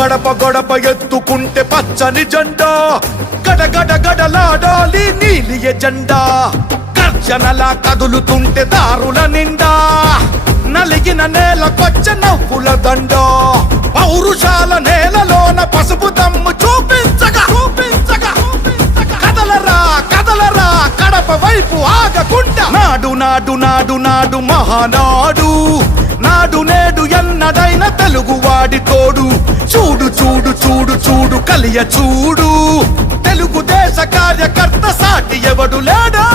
గడప గడప ఎత్తుకుంటే పచ్చని జెండా గడగడ గడలాడాలి నీలి ఎజెండా గర్జనలా కదులుతుంటే దారుల నిండా నలిగిన నేలకొచ్చ నవ్వుల దండ పౌరుషాల నేలలోన పసుపు దమ్ము చూపించగా కదలరా కదలరా కడప వైపు ఆగకుండా నాడు నాడు నాడు నాడు మహానాడు నాడు నేడు ఎన్నడైన తెలుగువాడి తోడు చూడు చూడు చూడు చూడు కలియ చూడు తెలుగుదేశ కార్యకర్త సాటి ఎవడు లేడా